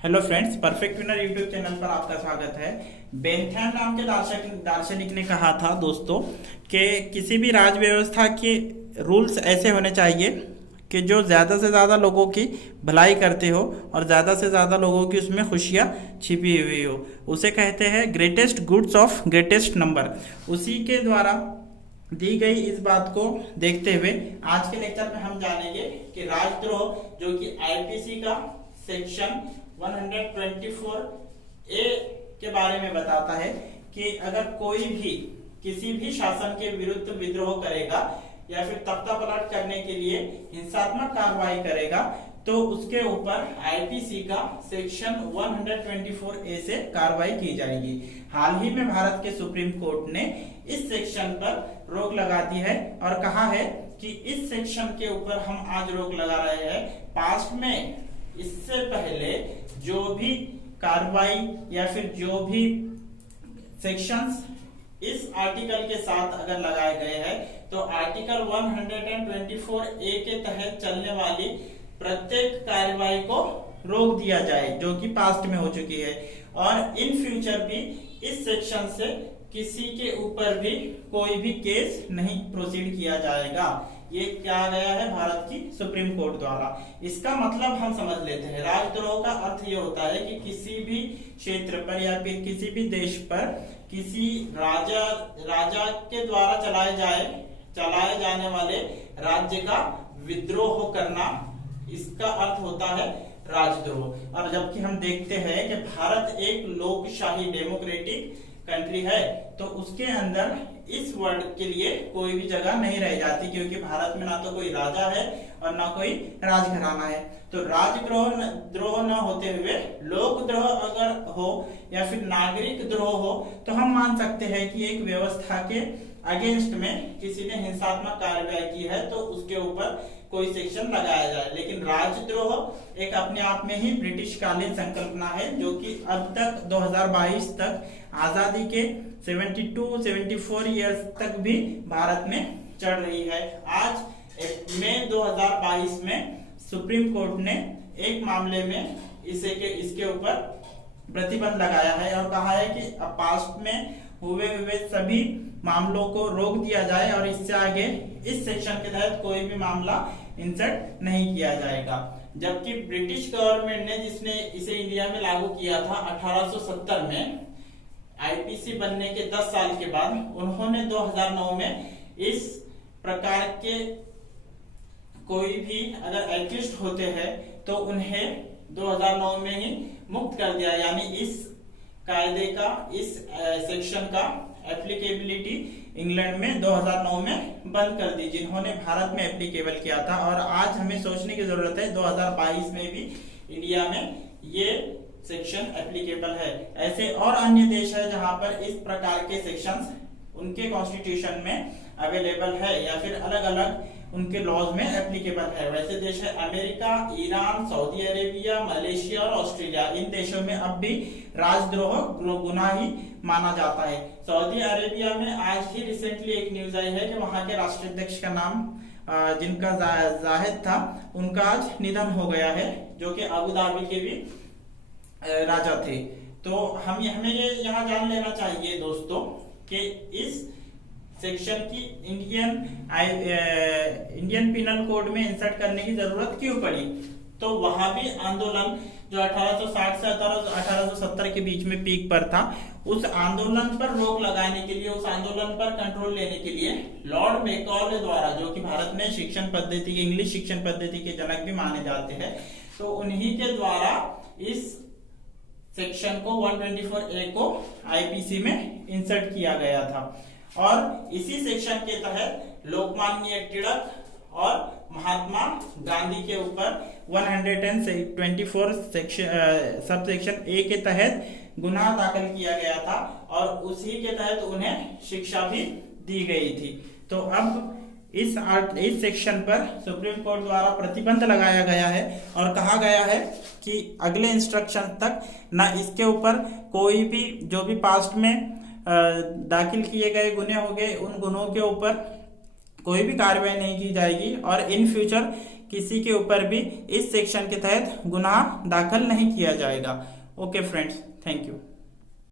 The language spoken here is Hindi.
Hello friends, perfect winner YouTube channel पर आपका स्वागत है। बेंथम नाम के दार्शनिक ने कहा था दोस्तों कि किसी भी राज व्यवस्था के रूल्स ऐसे होने चाहिए कि जो ज़्यादा से ज़्यादा लोगों की भलाई करते हो और ज़्यादा से ज़्यादा लोगों की उसमें खुशियाँ छिपी हुई हो। उसे कहते हैं greatest goods of greatest number. उसी के द्वारा दी गई इस बात को देखते हुए आज के लेक्चर में हम जानेंगे कि राजद्रोह, जो कि आईपीसी का सेक्शन 124 ए के बारे में बताता है कि अगर कोई भी किसी भी शासन के विरुद्ध विद्रोह करेगा या फिर तख्ता पलट करने के लिए हिंसात्मक कार्रवाई करेगा तो उसके ऊपर आईपीसी का सेक्शन 124 ए से कार्रवाई की जाएगी। हाल ही में भारत के सुप्रीम कोर्ट ने इस सेक्शन पर रोक लगा दी है और कहा है कि इस सेक्शन के ऊपर हम आज रोक लगा रहे हैं। पास्ट में इससे पहले जो भी कार्रवाई या फिर जो भी सेक्शंस इस आर्टिकल के साथ अगर लगाए गए हैं तो आर्टिकल 124 ए के तहत चलने वाली प्रत्येक कार्रवाई को रोक दिया जाए, जो कि पास्ट में हो चुकी है, और इन फ्यूचर भी इस सेक्शन से किसी के ऊपर भी कोई भी केस नहीं प्रोसीड किया जाएगा। ये क्या गया है भारत की सुप्रीम कोर्ट द्वारा। इसका मतलब हम समझ लेते हैं। राजद्रोह का अर्थ ये होता है कि किसी भी क्षेत्र पर या फिर किसी भी देश पर किसी राजा के द्वारा चलाए जाने वाले राज्य का विद्रोह करना, इसका अर्थ होता है राजद्रोह। और जबकि हम देखते हैं कि भारत एक लोकशाही डेमोक्रेटिक कंट्री है तो उसके अंदर इस वर्ड के लिए कोई भी जगह नहीं रह जाती, क्योंकि भारत में ना तो कोई राजा है और ना कोई राजघराना है। तो राजद्रोह न होते हुए लोकद्रोह अगर हो या फिर नागरिक द्रोह हो तो हम मान सकते हैं कि एक व्यवस्था के अगेंस्ट में किसी ने हिंसात्मक कार्रवाई की है तो उसके ऊपर कोई सेक्शन लगाया जाए। लेकिन राजद्रोह एक अपने आप में ही ब्रिटिश कालीन संकल्पना है, जो कि अब तक 2022 तक आजादी के 74 ईयर्स तक भी भारत में चल रही है। आज मई 2022 में सुप्रीम कोर्ट ने एक मामले में इसके ऊपर प्रतिबंध लगाया है और कहा है कि अब पास्ट में हुए सभी मामलों को रोक दिया जाए और इससे आगे इस सेक्शन के तहत कोई भी मामला इंसर्ट नहीं किया जाएगा। जबकि ब्रिटिश गवर्नमेंट ने, जिसने इसे इंडिया में लागू किया था 1870 में, आईपीसी बनने के 10 साल के बाद उन्होंने 2009 में इस प्रकार के कोई भी अगर एक्यूज्ड होते हैं तो उन्हें 2009 में ही मुक्त कर दिया। यानी इस कायदे का, इस सेक्शन का एप्लीकेबिलिटी इंग्लैंड में 2009 में बंद कर दी, जिन्होंने भारत में एप्लीकेबल किया था। और आज हमें सोचने की जरूरत है 2022 में भी इंडिया में ये सेक्शन एप्लीकेबल है। ऐसे और अन्य देश है जहां पर इस प्रकार के सेक्शंस उनके कॉन्स्टिट्यूशन में अवेलेबल है या फिर अलग अलग उनके लॉज में एप्लीकेबल है। वैसे देश है America, Iran, Saudi Arabia, Malaysia और ऑस्ट्रेलिया। इन देशों में अब भी राजद्रोह गुनाह ही माना जाता है। सऊदी अरेबिया में आज ही रिसेंटली एक न्यूज आई है कि वहां के राष्ट्राध्यक्ष का नाम, जिनका जाहिद था, उनका आज निधन हो गया है, जो कि अबू धाबी के भी राजा थे। तो हमें ये यहाँ जान लेना चाहिए दोस्तों कि इस सेक्शन की इंडियन पिनल कोड में इंसर्ट करने की जरूरत क्यों पड़ी। तो वहां भी आंदोलन जो 1860 से 1870 के बीच में पीक पर था, उस आंदोलन पर रोक लगाने के लिए, उस आंदोलन पर कंट्रोल लेने के लिए लॉर्ड मैकॉले द्वारा, जो कि भारत में शिक्षण पद्धति के, इंग्लिश शिक्षण पद्धति के जनक भी माने जाते हैं, तो उन्हीं के द्वारा इस सेक्शन को 124 ए को आईपीसी में इंसर्ट किया गया था। और इसी सेक्शन के तहत लोकमान्य तिलक और महात्मा गांधी के ऊपर 124 सब सेक्शन ए के तहत गुनाह दाखिल किया गया था और उसी के तहत उन्हें शिक्षा भी दी गई थी। तो अब इस सेक्शन पर सुप्रीम कोर्ट द्वारा प्रतिबंध लगाया गया है और कहा गया है कि अगले इंस्ट्रक्शन तक ना इसके ऊपर कोई भी, जो भी पास्ट में दाखिल किए गए गुने हो गए, उन गुनों के ऊपर कोई भी कार्रवाई नहीं की जाएगी और इन फ्यूचर किसी के ऊपर भी इस सेक्शन के तहत गुनाह दाखिल नहीं किया जाएगा। Okay friends, thank you.